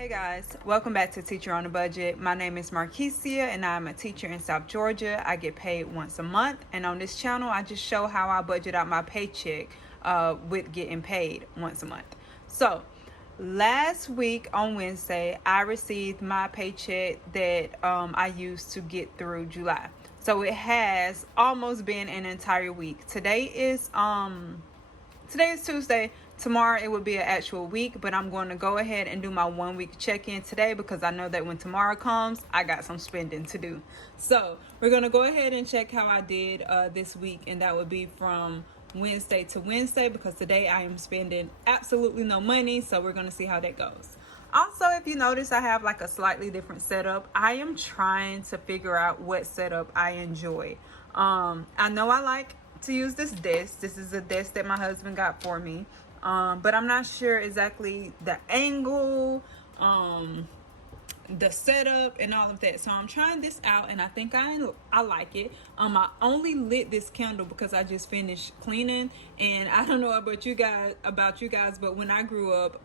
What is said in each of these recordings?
Hey guys, welcome back to Teacher on a Budget. My name is Markesia and I'm a teacher in South Georgia. I get paid once a month, and on this channel I just show how I budget out my paycheck with getting paid once a month. So last week on Wednesday I received my paycheck that I used to get through July. So it has almost been an entire week. Today is Tuesday. Tomorrow it would be an actual week, but I'm going to go ahead and do my 1 week check-in today because I know that when tomorrow comes, I got some spending to do. So we're going to go ahead and check how I did this week, and that would be from Wednesday to Wednesday because today I am spending absolutely no money. So we're going to see how that goes. Also, if you notice, I have like a slightly different setup. I am trying to figure out what setup I enjoy. I know I like to use this desk. This is a desk that my husband got for me. But I'm not sure exactly the angle, the setup and all of that. So I'm trying this out and I think I like it. I only lit this candle because I just finished cleaning, and I don't know about you guys, but when I grew up,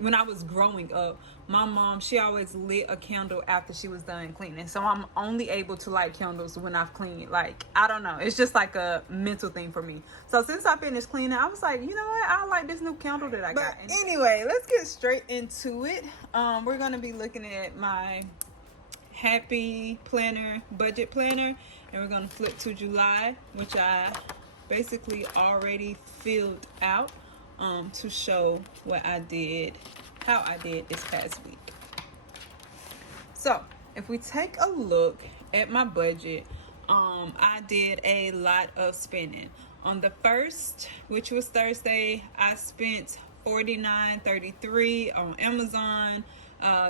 when I was growing up, my mom, she always lit a candle after she was done cleaning. So I'm only able to light candles when I've cleaned. Like, I don't know, it's just like a mental thing for me. So since I finished cleaning, I was like, you know what, I like this new candle that I got. Anyway, let's get straight into it. We're gonna be looking at my Happy Planner budget planner, and we're gonna flip to July, which I basically already filled out to show what I did, how I did this past week. So if we take a look at my budget, I did a lot of spending. On the first, which was Thursday, I spent $49.33 on Amazon,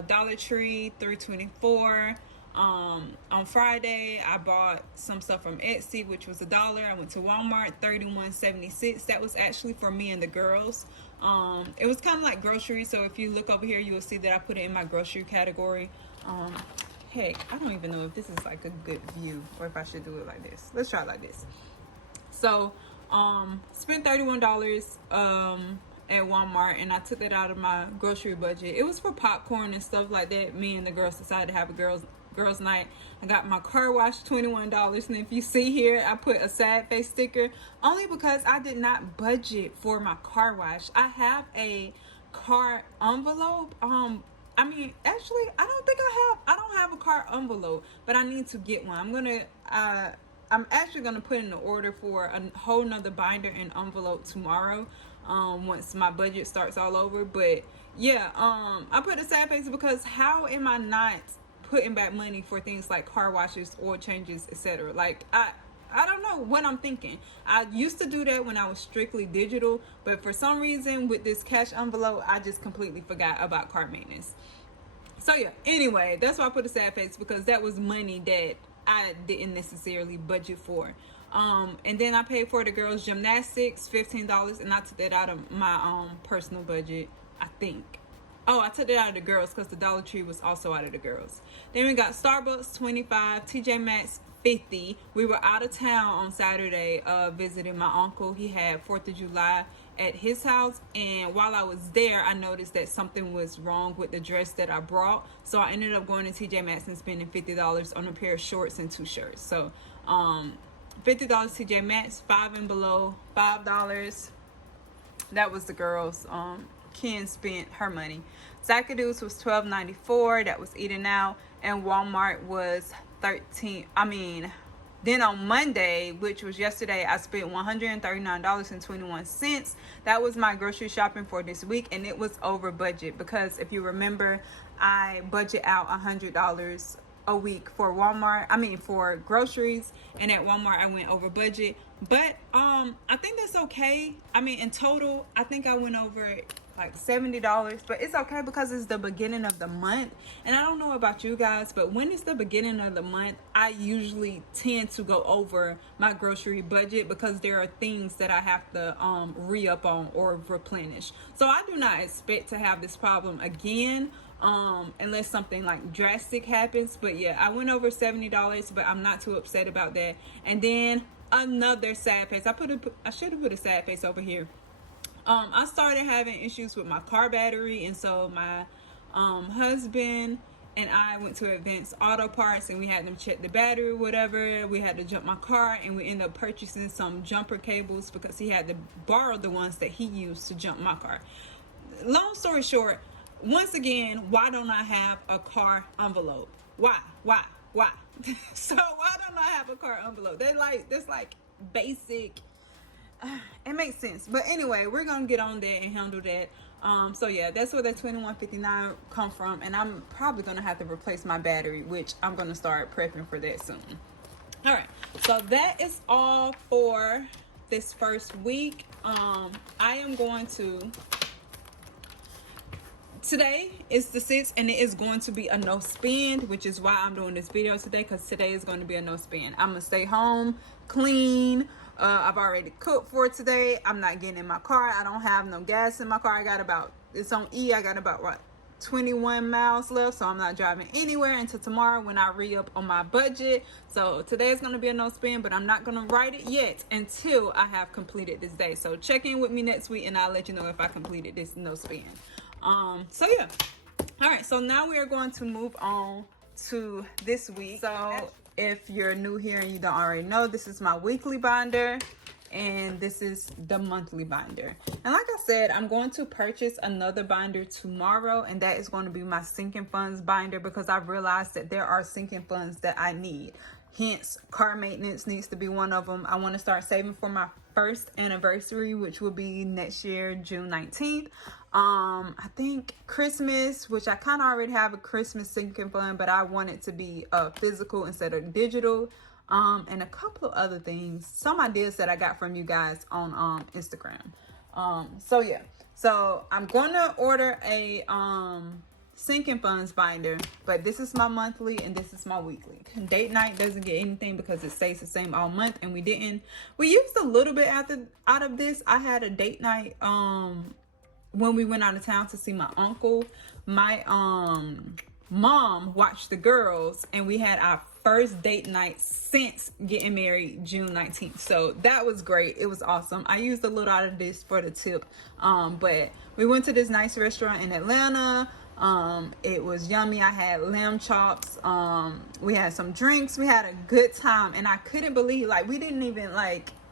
Dollar Tree $3.24. On Friday I bought some stuff from Etsy, which was $1. I went to Walmart, $31.76. That was actually for me and the girls. It was kind of like groceries, so if you look over here you will see that I put it in my grocery category. Heck, I don't even know if this is like a good view or if I should do it like this. Let's try it like this. So spent $31 at Walmart, and I took that out of my grocery budget. It was for popcorn and stuff like that. Me and the girls decided to have a girls night. I got my car wash, $21, and if you see here I put a sad face sticker only because I did not budget for my car wash. I have a car envelope. I mean, actually I don't have a car envelope, but I need to get one. I'm actually gonna put in the order for a whole nother binder and envelope tomorrow, once my budget starts all over. But yeah, I put a sad face because how am I not putting back money for things like car washes, oil changes, etc.? Like, I don't know what I'm thinking. I used to do that when I was strictly digital, but for some reason with this cash envelope I just completely forgot about car maintenance. So yeah, anyway, that's why I put a sad face, because that was money that I didn't necessarily budget for. And then I paid for the girls' gymnastics, $15, and I took that out of my personal budget, I think. Oh, I took it out of the girls because the Dollar Tree was also out of the girls. Then we got Starbucks, $25, TJ Maxx, $50. We were out of town on Saturday visiting my uncle. He had 4th of July at his house, and while I was there I noticed that something was wrong with the dress that I brought. So I ended up going to TJ Maxx and spending $50 on a pair of shorts and 2 shirts. So $50 TJ Maxx, 5 and below, $5. That was the girls. Ken spent her money. Zacadoo's was $12.94. That was eating out, and Walmart was $13. Then on Monday, which was yesterday, I spent $139.21. That was my grocery shopping for this week, and it was over budget because if you remember, I budget out $100 a week for for groceries, and at Walmart I went over budget. But I think that's okay. In total I think I went over like $70, but it's okay because it's the beginning of the month. And I don't know about you guys, but when it's the beginning of the month I usually tend to go over my grocery budget because there are things that I have to re-up on or replenish. So I do not expect to have this problem again, unless something like drastic happens. But yeah, I went over $70, but I'm not too upset about that. And then another sad face. I should have put a sad face over here. I started having issues with my car battery, and so my husband and I went to Advanced Auto Parts and we had them check the battery or whatever. We had to jump my car and we ended up purchasing some jumper cables because he had to borrow the ones that he used to jump my car. Long story short, once again, why don't I have a car envelope? Why? So why don't I have a car envelope? That's like basic. It makes sense. But anyway, we're gonna get on there and handle that. So yeah, that's where the 2159 come from, and I'm probably gonna have to replace my battery, which I'm gonna start prepping for that soon. All right, so that is all for this first week. I am going to, today is the 6th and it is going to be a no spend, which is why I'm doing this video today, because today is going to be a no spend. I'm gonna stay home, clean. I've already cooked for today. I'm not getting in my car. I don't have no gas in my car. I got about 21 miles left, so I'm not driving anywhere until tomorrow when I re-up on my budget. So today is going to be a no spend, but I'm not going to write it yet until I have completed this day. So check in with me next week and I'll let you know if I completed this no spend. So yeah. All right, so now we are going to move on to this week. So if you're new here and you don't already know, this is my weekly binder and this is the monthly binder. And like I said, I'm going to purchase another binder tomorrow, and that is going to be my sinking funds binder, because I've realized that there are sinking funds that I need. Hence, car maintenance needs to be one of them. I want to start saving for my first anniversary, which will be next year, June 19th. I think Christmas, which I kind of already have a Christmas sinking fund, but I want it to be physical instead of digital. And a couple of other things, some ideas that I got from you guys on Instagram. So yeah, so I'm gonna order a sinking funds binder, but this is my monthly and this is my weekly. Date night doesn't get anything because it stays the same all month, and we used a little bit out of this. I had a date night when we went out of town to see my uncle. My mom watched the girls and we had our first date night since getting married June 19th. So that was great. It was awesome. I used a little out of this for the tip. But we went to this nice restaurant in Atlanta. It was yummy. I had lamb chops. We had some drinks. We had a good time, and I couldn't believe, like, we didn't even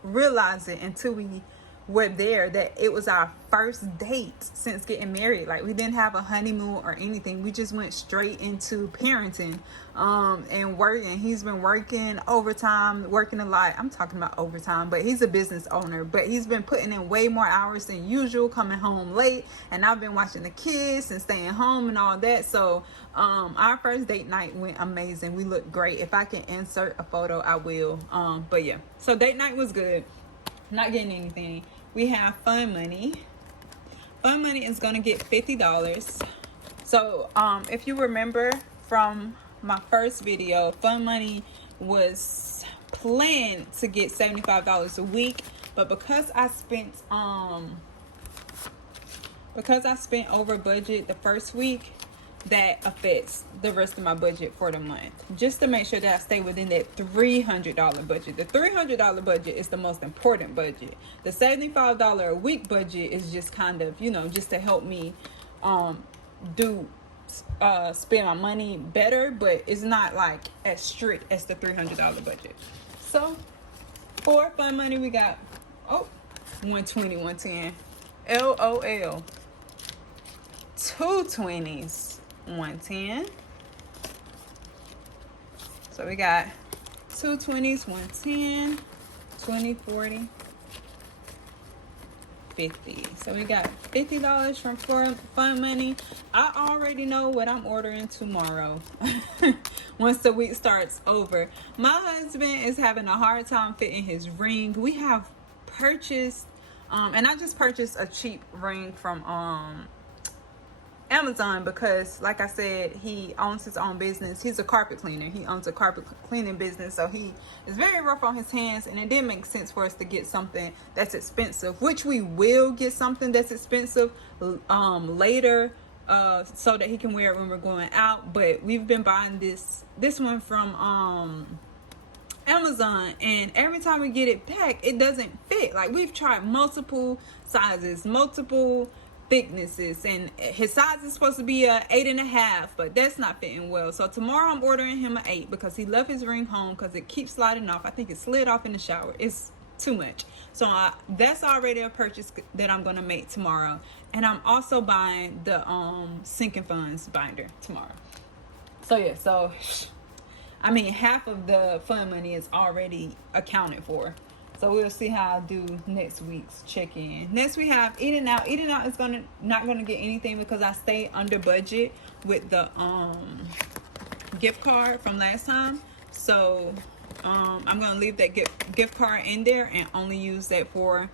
realize it until we were there that it was our first date since getting married. Like, we didn't have a honeymoon or anything. We just went straight into parenting and working. He's been working overtime, working a lot. I'm talking about overtime, but he's a business owner, but he's been putting in way more hours than usual, coming home late, and I've been watching the kids and staying home and all that. So our first date night went amazing. We looked great. If I can insert a photo, I will. But yeah, so date night was good. Not getting anything. We have Fun Money. Fun Money is gonna get $50. So if you remember from my first video, Fun Money was planned to get $75 a week, but because I spent over budget the first week, that affects the rest of my budget for the month, just to make sure that I stay within that $300 budget. The $300 budget is the most important budget. The $75 a week budget is just kind of, just to help me spend my money better, but it's not like as strict as the $300 budget. So for Fun Money, we got 120, 110, LOL, 2 20s, 110. So we got 2 20s, 110, 20, 40, 50. So we got $50 from Fun Money. I already know what I'm ordering tomorrow once the week starts over. My husband is having a hard time fitting his ring. We have purchased and I just purchased a cheap ring from Amazon, because like I said, he owns his own business. He's a carpet cleaner. He owns a carpet cleaning business, so he is very rough on his hands, and it didn't make sense for us to get something that's expensive, which we will get something that's expensive later, so that he can wear it when we're going out. But we've been buying this one from Amazon, and every time we get it back, it doesn't fit. Like, we've tried multiple sizes, multiple thicknesses, and his size is supposed to be a 8.5, but that's not fitting well. So tomorrow I'm ordering him an 8 because he left his ring home because it keeps sliding off. I think it slid off in the shower. It's too much. So that's already a purchase that I'm gonna make tomorrow. And I'm also buying the sinking funds binder tomorrow. So yeah, so I mean, half of the fund money is already accounted for. So we'll see how I do next week's check-in. Next we have Eating Out. Eating Out is not gonna get anything because I stayed under budget with the gift card from last time. So I'm gonna leave that gift card in there and only use that for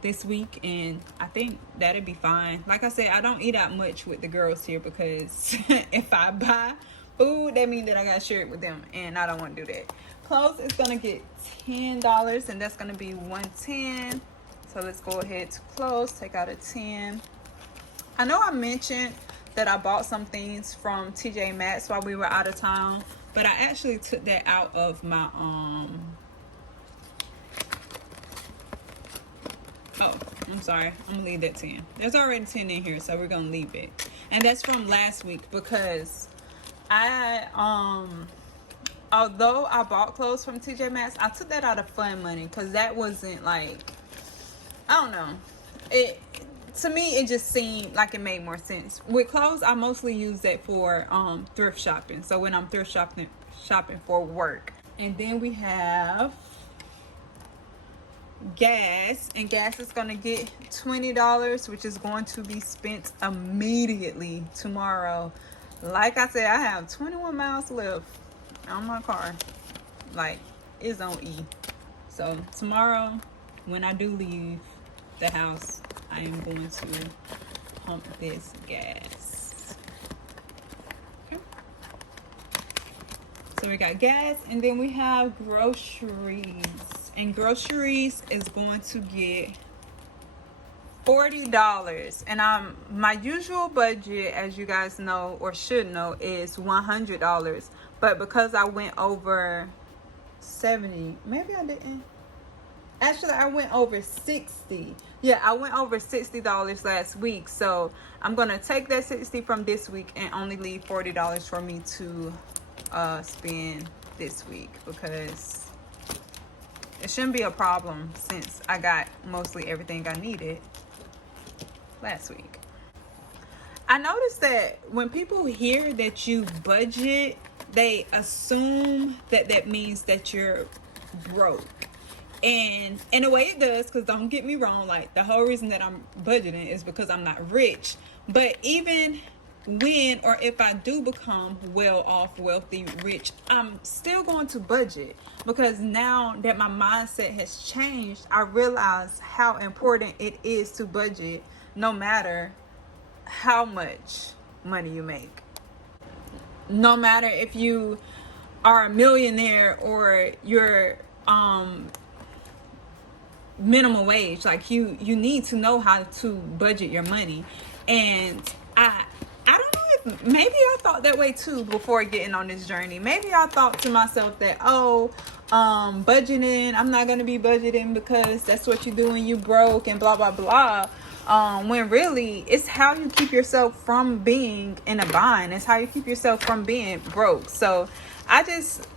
this week, and I think that'll be fine. Like I said, I don't eat out much with the girls here because if I buy food, that means that I gotta share it with them, and I don't want to do that. Clothes is gonna get $10, and that's gonna be $110. So let's go ahead to clothes, take out a 10. I know I mentioned that I bought some things from TJ Maxx while we were out of town, but I actually took that out of my oh, I'm sorry, I'm gonna leave that 10. There's already 10 in here, so we're gonna leave it. And that's from last week because I although I bought clothes from TJ Maxx, I took that out of fun money because that wasn't like, I don't know, it to me it just seemed like it made more sense. With clothes, I mostly use that for thrift shopping. So when I'm thrift shopping for work. And then we have gas, and gas is gonna get $20, which is going to be spent immediately tomorrow. Like I said, I have 21 miles left on my car. Like, it's on E. So tomorrow when I do leave the house, I am going to pump this gas. Okay. So we got gas, and then we have groceries. And groceries is going to get $40. And my usual budget, as you guys know or should know, is $100. But because I went over 70, maybe I didn't. Actually, I went over 60. Yeah, I went over $60 last week. So I'm gonna take that 60 from this week and only leave $40 for me to spend this week, because it shouldn't be a problem since I got mostly everything I needed last week. I noticed that when people hear that you budget, they assume that that means that you're broke. And in a way it does, because don't get me wrong, like the whole reason that I'm budgeting is because I'm not rich. But even when or if I do become well off, wealthy, rich, I'm still going to budget, because now that my mindset has changed, I realize how important it is to budget no matter how much money you make. No matter if you are a millionaire or you're minimum wage, like you need to know how to budget your money. And I don't know if maybe I thought that way too before getting on this journey. Maybe I thought to myself that, budgeting, I'm not gonna be budgeting because that's what you do when you broke and blah blah blah. When really it's how you keep yourself from being in a bind. It's how you keep yourself from being broke. So I just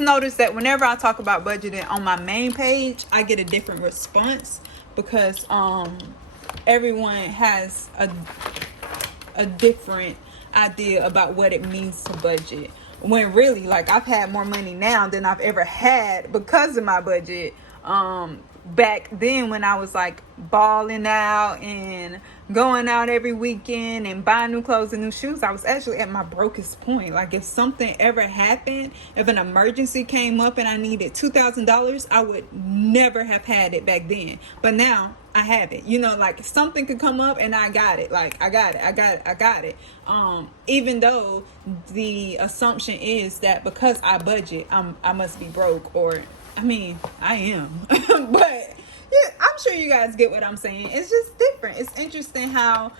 noticed that whenever I talk about budgeting on my main page, I get a different response, because everyone has a different idea about what it means to budget. When really, like, I've had more money now than I've ever had because of my budget. Back then when I was like balling out and going out every weekend and buying new clothes and new shoes, I was actually at my brokest point. Like, if something ever happened, if an emergency came up and I needed $2,000, I would never have had it back then. But now I have it. You know, like something could come up and I got it. Like, I got it. Even though the assumption is that because I budget, I must be broke, or I mean, I am. But yeah, I'm sure you guys get what I'm saying. It's just different. It's interesting how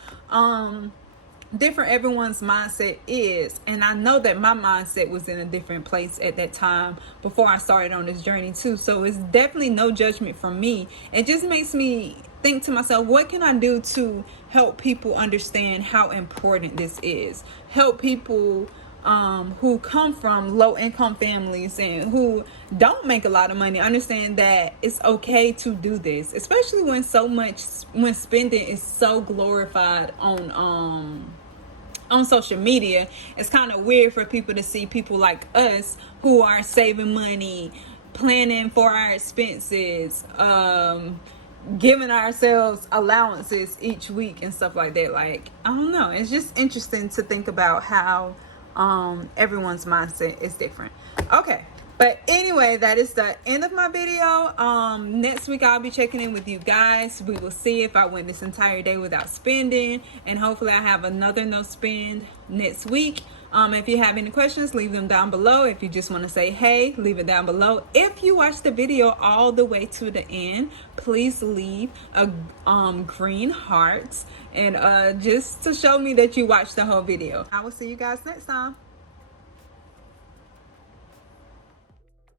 different everyone's mindset is. And I know that my mindset was in a different place at that time before I started on this journey too. So it's definitely no judgment from me. It just makes me think to myself, what can I do to help people understand how important this is? Help people who come from low income families and who don't make a lot of money understand that it's okay to do this, especially when spending is so glorified on social media. It's kind of weird for people to see people like us who are saving money, planning for our expenses, giving ourselves allowances each week and stuff like that. Like, I don't know, it's just interesting to think about how everyone's mindset is different. Okay, but anyway, that is the end of my video. Next week I'll be checking in with you guys. We will see if I went this entire day without spending, and hopefully I have another no spend next week. If you have any questions, leave them down below. If you just want to say hey, leave it down below. If you watched the video all the way to the end, please leave a green heart, and just to show me that you watched the whole video. I will see you guys next time.